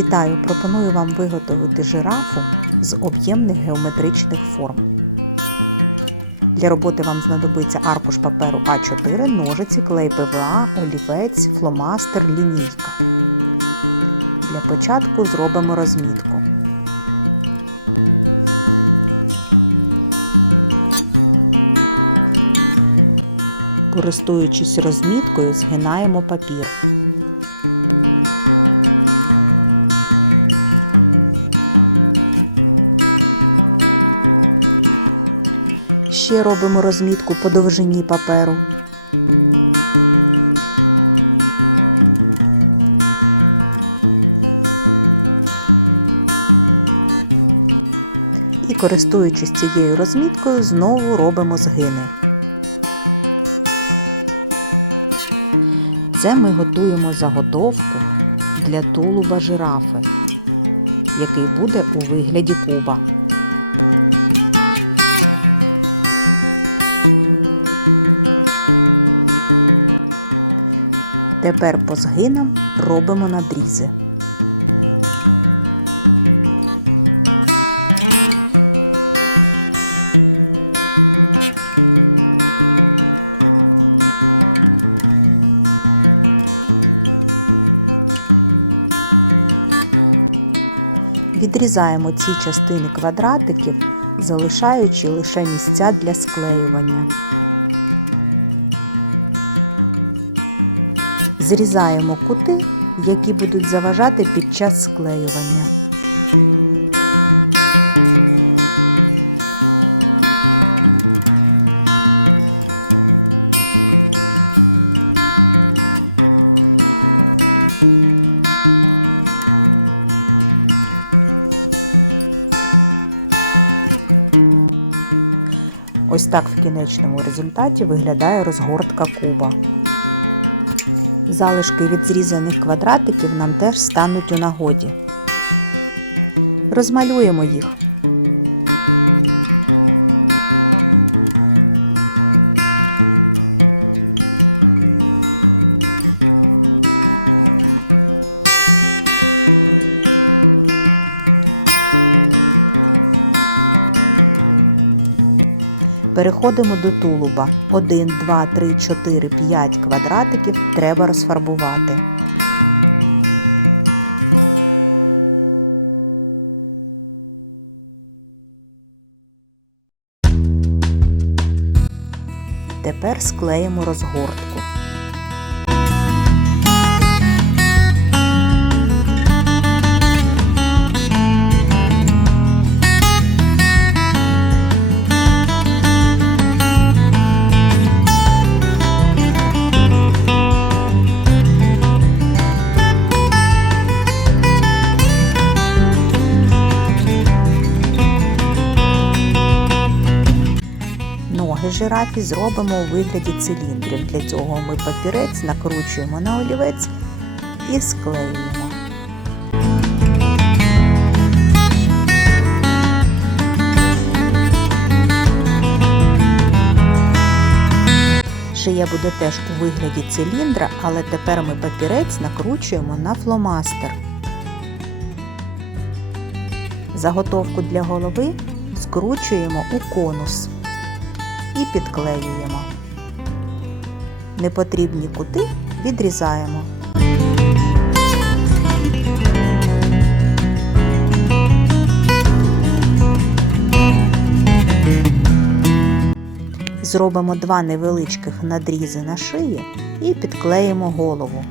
Вітаю! Пропоную вам виготовити жирафу з об'ємних геометричних форм. Для роботи вам знадобиться аркуш паперу А4, ножиці, клей ПВА, олівець, фломастер, лінійка. Для початку зробимо розмітку. Користуючись розміткою, згинаємо папір. Ще робимо розмітку по довжині паперу. І користуючись цією розміткою, знову робимо згини. Це ми готуємо заготовку для тулуба жирафи, який буде у вигляді куба. Тепер по згинам робимо надрізи. Відрізаємо ці частини квадратиків, залишаючи лише місця для склеювання. Зрізаємо кути, які будуть заважати під час склеювання. Ось так в кінечному результаті виглядає розгортка куба. Залишки від зрізаних квадратиків нам теж стануть у нагоді. Розмалюємо їх. Переходимо до тулуба. 1, 2, 3, 4, 5 квадратиків треба розфарбувати. Тепер склеїмо розгортку. Жирафі зробимо у вигляді циліндрів. Для цього ми папірець накручуємо на олівець і склеюємо. Шия буде теж у вигляді циліндра, але тепер ми папірець накручуємо на фломастер. Заготовку для голови скручуємо у конус і підклеюємо. Непотрібні кути відрізаємо. Зробимо два невеличких надрізи на шиї і підклеїмо голову.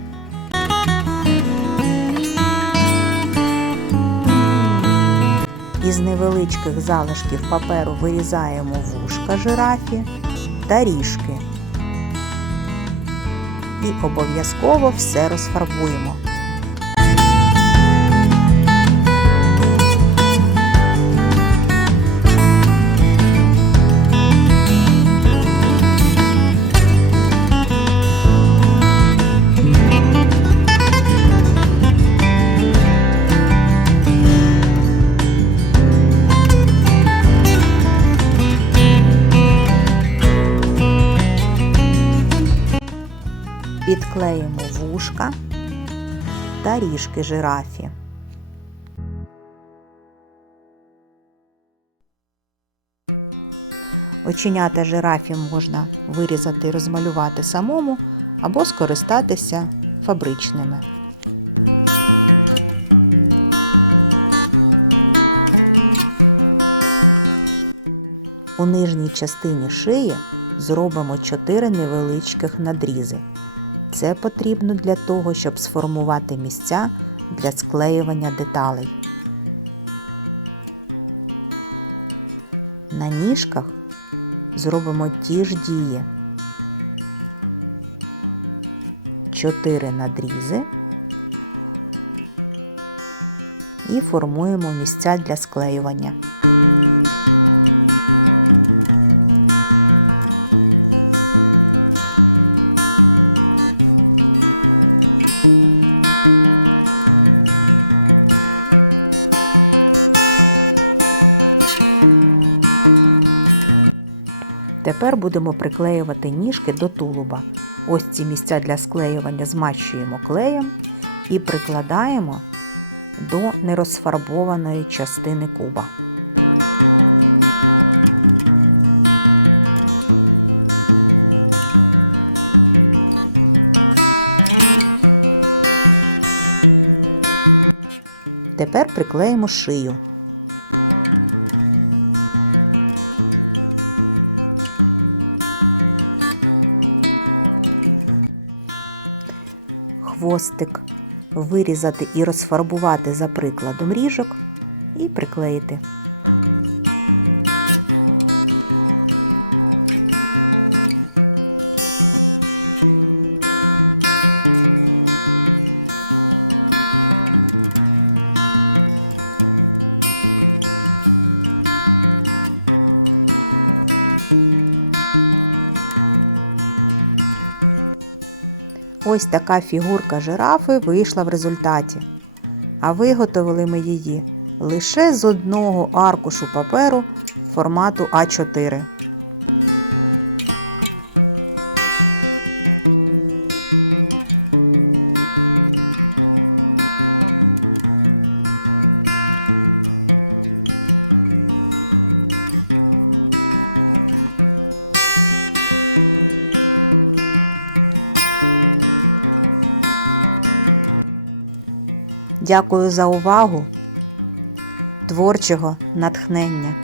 Із невеличких залишків паперу вирізаємо вушка жирафі та ріжки. І обов'язково все розфарбуємо. Підклеїмо вушка та ріжки жирафі. Оченята жирафів можна вирізати і розмалювати самому або скористатися фабричними. У нижній частині шиї зробимо 4 невеличких надрізи. Це потрібно для того, щоб сформувати місця для склеювання деталей. На ніжках зробимо ті ж дії. 4 надрізи і формуємо місця для склеювання. Тепер будемо приклеювати ніжки до тулуба. Ось ці місця для склеювання змащуємо клеєм і прикладаємо до нерозфарбованої частини куба. Тепер приклеїмо шию. Хвостик вирізати і розфарбувати за прикладом ріжок і приклеїти. Ось така фігурка жирафи вийшла в результаті. А виготовили ми її лише з одного аркушу паперу формату А4. Дякую за увагу, творчого натхнення.